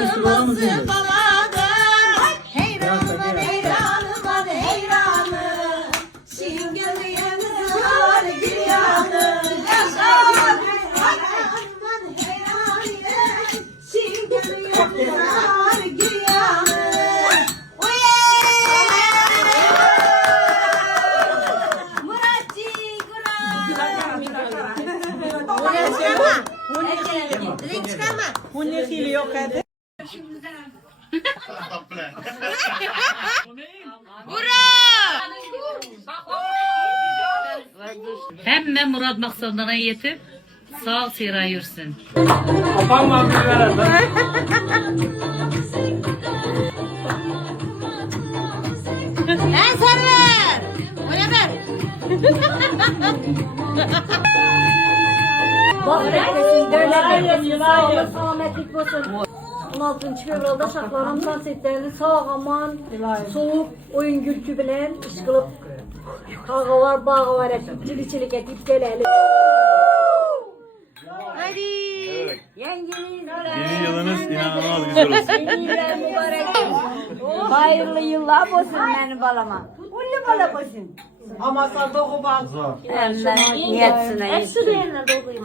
Nasıl baladı? Heyranım heyranım heyranım. Şingöl'ün var giyanı. Heyranım heyranım. Şingöl'ün var giyanı. Hemme murad maksadına yetip sağ sıra yürüsün. Ben sana ver. Oya ver. Bak beklesin, devlet sağlık, selametlik olsun. 16. fevralda uşaqların konsertlerini sağ aman, soğuk oyun gürkü bilen iş qılıb kağalar, bağalar etib, çilik etib gelelim. Hadi. Yengeniz Yeni yılınız inanılmaz güzel olsun. yeni yıllar mübarek. Hayırlı yıllar olsun benim balama. Ullu bala olsun. Ama sen doğu bak. Niyetsine. Hepsi de yerine doğuyum.